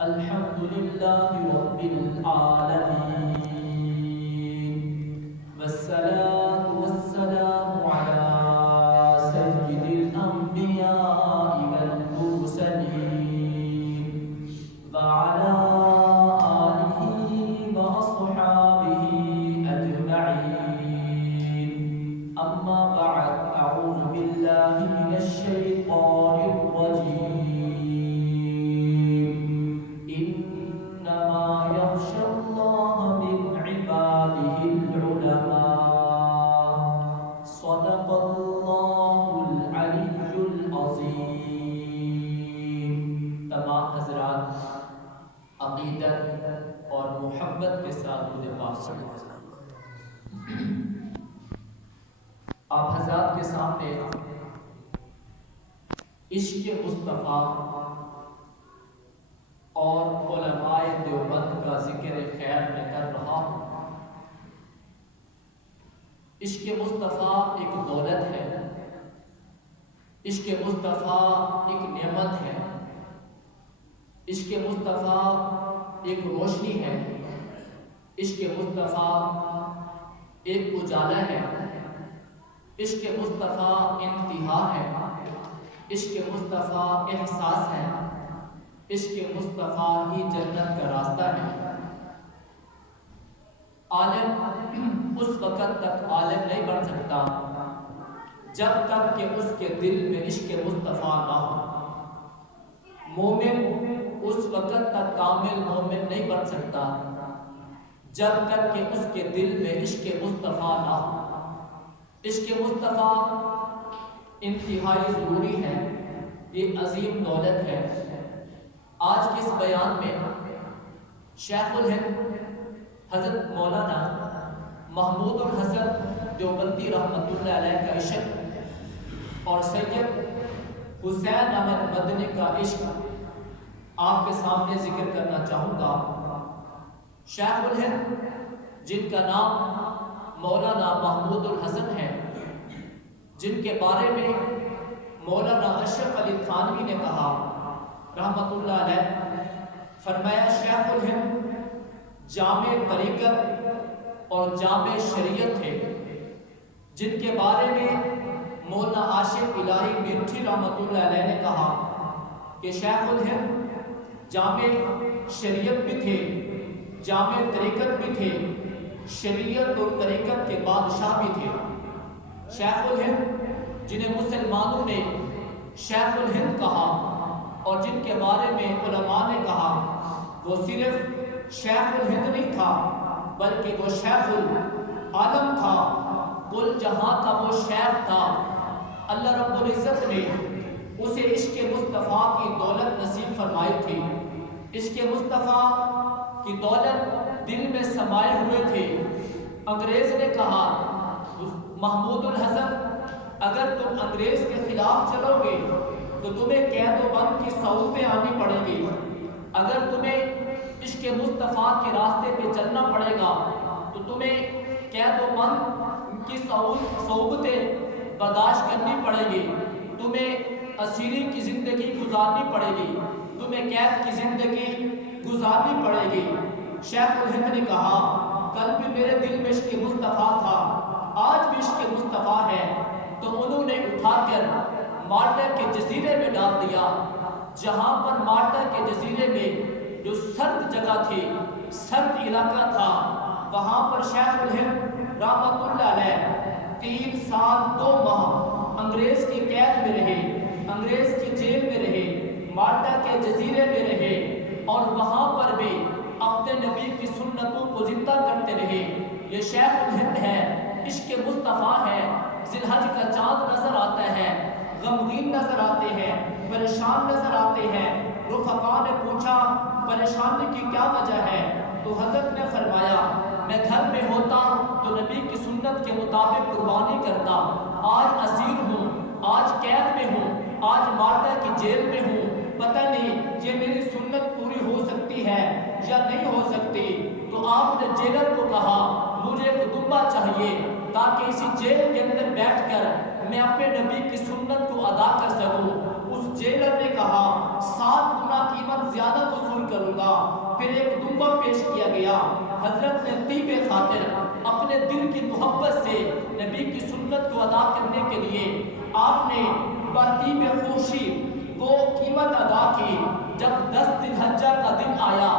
الحمد لله رب العالمين والصلاة والسلام على سيد الأنبياء والمرسلين وعلى آله وأصحابه أجمعين. أما بعد، أعوذ بالله من الشيطان الرجيم. إنما يخشى الله من عباده العلماء. صدق الله العلي العظيم. تمام حضرات عقیدت اور محبت کے ساتھ مجھے پاک صلی اللہ علیہ وسلم آپ حضرات کے سامنے عشق مصطفیٰ اور علماء دیوبند کا ذکر خیر میں کر رہا ہوں. عشق مصطفیٰ ایک دولت ہے، عشق مصطفیٰ ایک نعمت ہے، عشق مصطفیٰ ایک روشنی ہے، عشق مصطفیٰ ایک اجالا ہے، عشق مصطفیٰ انتہا ہے، عشق مصطفیٰ احساس ہے، عشق مصطفیٰ ہی جنت کا راستہ ہے. عالم اس وقت تک عالم نہیں بن سکتا جب تک کہ اس کے دل میں عشق مصطفیٰ نہ ہو. مومن اس وقت تک کامل مومن نہیں بن سکتا جب تک کہ اس کے دل میں عشق مصطفیٰ نہ ہو. عشق مصطفیٰ انتہائی ضروری ہے، یہ عظیم دولت ہے. آج کے اس بیان میں شیخ الہند حضرت مولانا محمود الحسن دیوبندی رحمۃ اللہ علیہ کا عشق اور سید حسین احمد مدنی کا عشق آپ کے سامنے ذکر کرنا چاہوں گا. شیخ الہند جن کا نام مولانا محمود الحسن ہے، جن کے بارے میں مولانا اشرف علی تھانوی نے کہا رحمت اللہ علیہ، فرمایا شیخ الہند جامع طریقت اور جامع شریعت تھے، جن کے بارے میں مولانا عاشق الہی مرٹھی رحمت اللہ علیہ نے کہا کہ شیخ الہند جامع شریعت بھی تھے، جامع طریقت بھی تھے، شریعت اور طریقت کے بادشاہ بھی تھے. شیخ الہند جنہیں مسلمانوں نے شیخ الہند کہا اور جن کے بارے میں علماء نے کہا وہ صرف شیخ الہند نہیں تھا بلکہ وہ شیخ العالم تھا، کل جہاں کا وہ شیخ تھا. اللہ رب العزت نے اسے عشق مصطفیٰ کی دولت نصیب فرمائی تھی. عشق مصطفیٰ کی دولت دل میں سمائے ہوئے تھے. انگریز نے کہا محمود الحسن اگر تم انگریز کے خلاف چلو گے تو تمہیں قید و بند کی صعوبتیں آنی پڑیں گی، اگر تمہیں عشق مصطفیٰ کے راستے پہ چلنا پڑے گا تو تمہیں قید و بند کی صعوبتیں برداشت کرنی پڑے گی، تمہیں اسیری کی زندگی گزارنی پڑے گی، تمہیں قید کی زندگی گزارنی پڑے گی. شیخ الہند نے کہا کل بھی میرے دل میں عشق مصطفیٰ تھا، آج بھی عشق مصطفیٰ ہے. تو انہوں نے اٹھا کر مالٹا کے جزیرے میں ڈال دیا، جہاں پر مالٹا کے جزیرے میں جو سرد جگہ تھی، سرد علاقہ تھا، وہاں پر شیخ الہند رحمت اللہ علیہ 3 سال 2 ماہ انگریز کی قید میں رہے، انگریز کی جیل میں رہے، مالٹا کے جزیرے میں رہے اور وہاں پر بھی اپنے نبی کی سنتوں کو زندہ کرتے رہے. یہ شیخ الہند ہے، عشق مصطفیٰ ہے. ذی الحج کا چاند نظر آتا ہے، غمگین نظر آتے ہیں، پریشان نظر آتے ہیں. رفقا نے پوچھا پریشانی کی کیا وجہ ہے؟ تو حضرت نے فرمایا میں گھر میں ہوتا تو نبی کی سنت کے مطابق قربانی کرتا، آج اسیر ہوں، آج قید میں ہوں، آج مالٹا کی جیل میں ہوں، پتہ نہیں یہ میری سنت پوری ہو سکتی ہے یا نہیں ہو سکتی. تو آپ نے جیلر کو کہا مجھے ایک دمبا چاہیے تاکہ اسی جیل کے اندر بیٹھ کر میں اپنے نبی کی سنت کو ادا کر سکوں. اس جیلر نے کہا 7 گنا قیمت زیادہ وصول کروں گا۔ پھر ایک دمبا پیش کیا گیا۔ حضرت نے طیب خاطر اپنے دل کی محبت سے نبی کی سنت کو ادا کرنے کے لیے آپ نے بطیب خوشی وہ قیمت ادا کی۔ جب 10 ذی الحجہ کا دن آیا،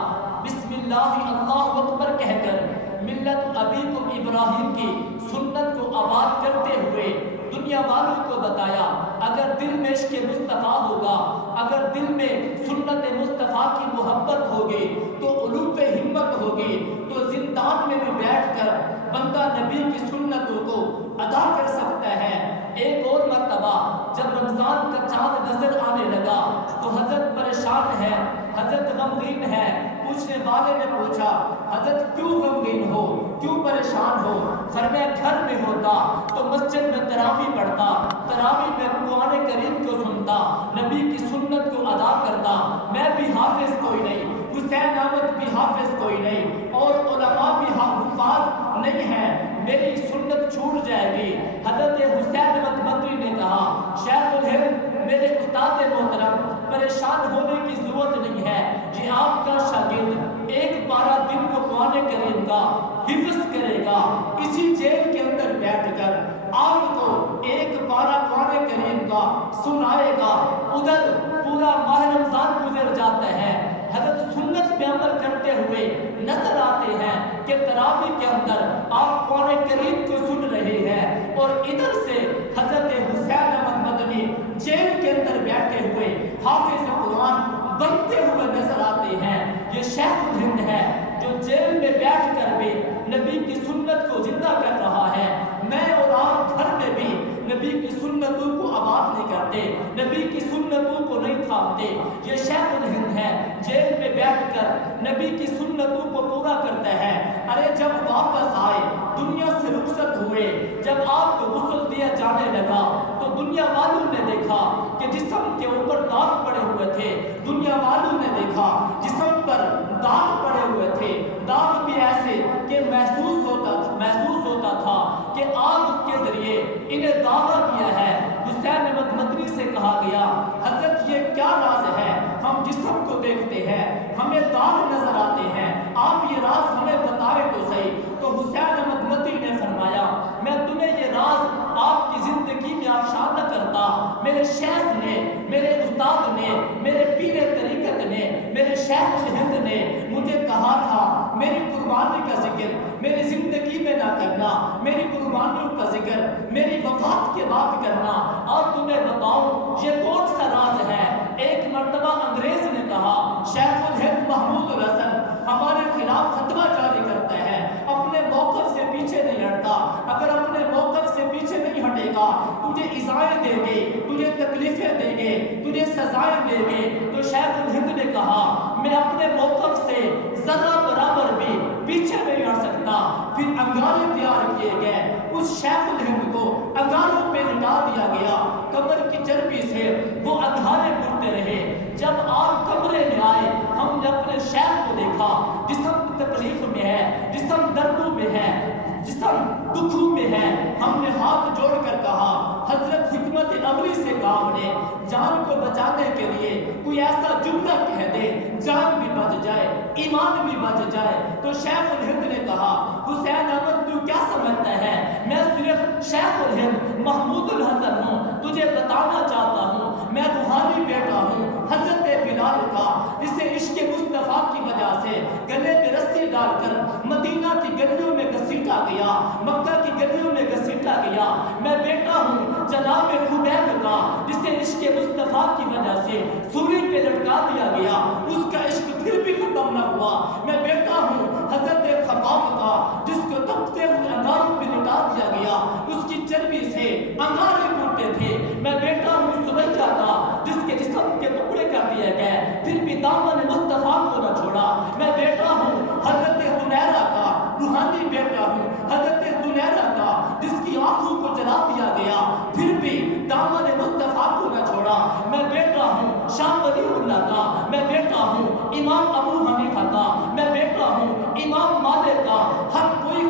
بسم اللہ اللہ اکبر کہہ کر ملت ابیکم ابراہیم کی سنت کو آباد کرتے ہوئے دنیا والوں کو بتایا اگر دل میں عشق مصطفیٰ ہوگا، اگر دل میں سنت مصطفیٰ کی محبت ہوگی تو علو پہ ہمت ہوگی، تو زندان میں بھی بیٹھ کر بندہ نبی کی سنتوں کو ادا کر سکتا ہے۔ ایک اور مرتبہ جب رمضان کا چاند نظر آنے لگا تو حضرت پریشان ہے، حضرت غمگین ہے۔ پوچھنے والے نے پوچھا حضرت کیوں غمگین ہو، کیوں پریشان ہو؟ فرمایا گھر میں ہوتا تو مسجد میں تراویح پڑھتا، تراویح میں قرآن کریم کو سنتا، نبی کی سنت کو ادا کرتا۔ میں بھی حافظ کوئی نہیں، حسین احمد بھی حافظ کوئی نہیں، اور علماء بھی حفاظ نہیں ہے، میری سنت چھوٹ جائے گی۔ حضرت حسین احمد مدنی نے کہا شیخ الہند میرے استاد محترم پریشان ہونے کی ضرورت نہیں ہے، یہ آپ کا شاگرد ایک پارہ دن کو قرآن کریم کا حفظ کرے گا، اسی جیل کے اندر بیٹھ کر آپ کو ایک پارہ قرآن کریم کا سنائے گا۔ ادھر پورا ماہ رمضان گزر جاتا ہے، حضرت سنت پہ عمل کرتے ہوئے نظر آتے ہیں کہ تراویح کے اندر آپ قرآن کریم کو سن رہے ہیں، اور ادھر سے حضرت حسین احمد مدنی جیل کے اندر بیٹھے ہوئے حافظ قرآن بنتے ہوئے نظر آتے ہیں۔ یہ شیخ الہند ہے جو جیل میں بیٹھ کر بھی نبی کی سنت کو زندہ کر رہا ہے۔ میں اور آپ گھر میں بھی نبی کی سنتوں کو آباد نہیں کرتے، نبی کی سنتوں کو نہیں تھامتے۔ یہ شیخ الہند ہے جیل میں بیٹھ کر نبی کی سنتوں کو پورا کرتا ہے۔ ارے جب واپس آئے دنیا سے رخصت ہوئے، جب آپ کو غسل دیا جانے لگا تو دنیا والوں نے دیکھا کہ جسم کے اوپر داغ پڑے ہوئے تھے، دنیا والوں نے دیکھا جسم پر داغ پڑے ہوئے تھے، داغ بھی ایسے کہ محسوس ہوتا تھا کہ آگ کے ذریعے انہیں داغا کیا ہے۔ حسین احمد مدنی سے کہا گیا حضرت یہ کیا راز ہے؟ ہم جسم کو دیکھتے ہیں ہمیں داغ نظر آتے ہیں، آپ یہ راز ہمیں بتائے تو صحیح۔ تو حسین احمد مدنی نے فرمایا میں تمہیں یہ راز آپ کی زندگی میں آشکار نہ کرتا، میرے شیخ نے، میرے استاد نے، میرے پیر طریقت نے، میرے شیخ الہند نے مجھے کہا تھا میری قربانی کا ذکر میری زندگی میں نہ کرنا، میری قربانیوں کا ذکر میری وفات کے بعد کرنا۔ اور تمہیں بتاؤں یہ کون سا راز ہے؟ ایک مرتبہ انگریز نے کہا شیخ الہند محمود الحسن ہمارے خلاف فتویٰ جاری کرتا ہے، اپنے موقف سے پیچھے نہیں ہٹتا، اگر اپنے موقف سے پیچھے نہیں ہٹے گا تجھے ایذائیں دیں گے، تجھے تکلیفیں دیں گے، تجھے سزائیں دیں گے۔ تو شیخ الہند نے کہا میں اپنے موقف سے ذرہ برابر بھی پیچھے نہیں ہٹ سکتا۔ پھر انگارے تیار کیے گئے، اس شیخ الہند کو انگاروں پہ لٹا دیا گیا، کمر کی چربی سے وہ انگارے پڑتے رہے۔ جب آپ کمرے میں آئے ہم نے اپنے شیخ کو دیکھا، جسم تکلیف میں ہے، جسم دردوں میں ہے، جسم دکھوں میں ہے۔ ہم نے ہاتھ جوڑ کر کہا حضرت حکمت عملی سے کام نے جان کو بچانے کے لیے کوئی ایسا جملہ کہہ دے جان بھی بچ جائے، ایمان بھی بچ جائے۔ تو شیخ الہند نے کہا حسین احمد تو کیا سمجھتا ہے میں صرف شیخ الہند محمود الحسن ہوں، تجھے بتانا چاہتا ہوں میں روحانی بیٹا ہوں حضرت بلال کا، جسے عشق مصطفیٰ کی وجہ سے گلے میں رسی ڈال کر مدینہ کی گلیوں میں گھسیٹا گیا، مکہ کی گلیوں میں گھسیٹا گیا۔ میں بیٹا ہوں جناب خبیب کا، جسے عشق مصطفیٰ کی وجہ سے سولی پہ لٹکا دیا گیا، اس کا عشق پھر بھی ختم نہ ہوا۔ میں بیٹا ہوں حضرت خباب کا، جس کو تپتے ہوئے انگاروں پہ لٹا دیا گیا، اس کی چربی سے انگارے ٹوٹتے تھے۔ میں بیٹا ہوں سمیہ کا، جس کے جسم کے ٹکڑے کر دیے گئے، پھر بھی دامن مصطفیٰ کو نہ چھوڑا۔ میں بیٹا ہوں حضرت زنیرہ کا، روحانی بیٹا ہوں حضرت زنیرہ کا، جس کی آنکھوں کو جلا دیا گیا، پھر بھی دامن مصطفیٰ کو نہ چھوڑا۔ میں بیٹا ہوں شاہ ولی اللہ کا، میں بیٹا ہوں امام ابو حنیفہ کا، میں بیٹا ہوں امام مالک کا۔ ہر کوئی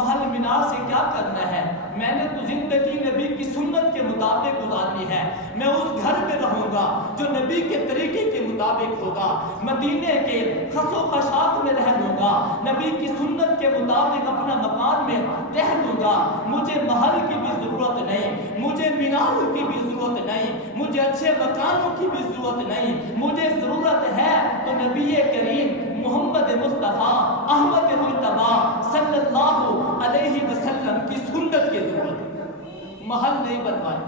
محل مینار سے کیا کرنا ہے؟ میں نے تو زندگی نبی کی سنت کے مطابق گزارنی ہے. میں اس گھر میں رہوں گا جو نبی کے طریقے کے مطابق ہوگا. مدینے کے خس و خشاک میں رہ لوں گا. نبی کی سنت کے مطابق اپنا مکان میں رہ لوں گا. مجھے محل کی بھی ضرورت نہیں, مجھے میناروں کی بھی ضرورت نہیں, مجھے اچھے مکانوں کی بھی ضرورت نہیں. مجھے ضرورت ہے تو نبی کریم محمد مصطفیٰ احمد مجتبیٰ صلی اللہ علیہ وسلم کی سنت کی ضرورت ہے. محل نہیں بنوائے,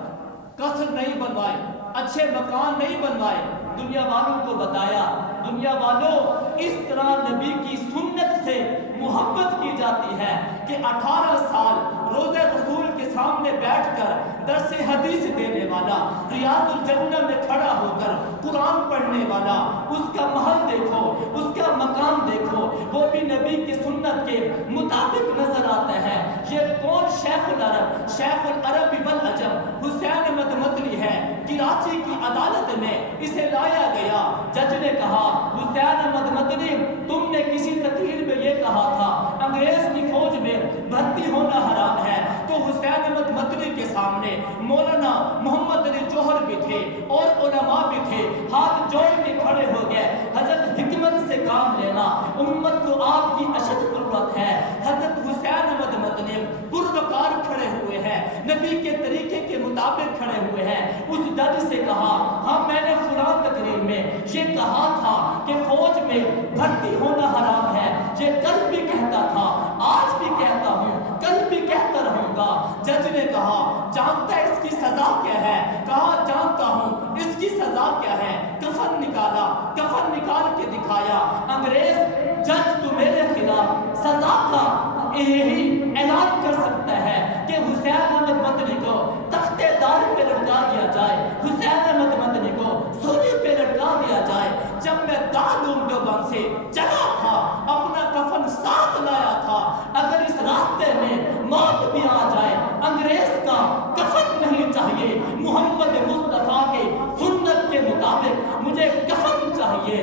قصر نہیں بنوائے, اچھے مکان نہیں بنوائے. دنیا والوں کو بتایا, دنیا والوں اس طرح نبی کی سنت سے محبت کی جاتی ہے کہ 18 سال روضہ رسول کے سامنے بیٹھ کر درس حدیث دینے والا, ریاض الجنہ میں کھڑا ہو کر قرآن پڑھنے والا, اس کا محل دیکھو, اس کا مقام دیکھو, وہ بھی نبی کی سنت کے مطابق نظر آتا ہے. یہ کون شیخ العرب, شیخ العرب والعجم حسین احمد مدنی ہے. کراچی کی عدالت میں اسے لایا گیا. جج نے کہا حسین احمد مدنی تم نے کسی تقریر میں یہ کہا تھا انگریز کی فوج میں بھرتی ہونا حرام ہے. تو حسین احمد مدنی کے سامنے مولانا محمد علی جوہر بھی تھے اور علماء بھی تھے, ہاتھ جوڑ کے کھڑے ہو گئے. حضرت حکمت سے کام لینا, امت کو آپ کی اشد ضرورت ہے. حضرت حسین احمد مدنی پروکار کھڑے ہوئے ہیں, نبی کے طریقے کے مطابق کھڑے ہوئے ہیں. اس جج سے کہا ہاں میں نے فلاں تقریر میں یہ کہا تھا کہ فوج میں بھرتی ہونا حرام ہے. یہ کل بھی کہتا تھا, آج بھی کہتا ہوں, کل بھی کہتا رہوں گا. جج نے کہا جانتا ہے اس کی سزا کیا ہے؟ کہا جانتا ہوں اس کی سزا کیا ہے. کفن نکالا, کفن نکال کے دکھایا. انگریز جج تو میرے خلاف سزا کا یہی اعلان کر سکتا ہے کہ حسین احمد مدنی کو تختے دار پہ لٹکا دیا جائے, حسین احمد مدنی کو سولی پہ لٹکا دیا جائے. جب میں دارالعلوم دیوبند سے چلا تھا اپنا کفن ساتھ لایا تھا. اگر اس راستے میں موت بھی آ جائے انگریز کا کفن نہیں چاہیے, محمد مصطفیٰ کے سنت کے مطابق مجھے کفن چاہیے.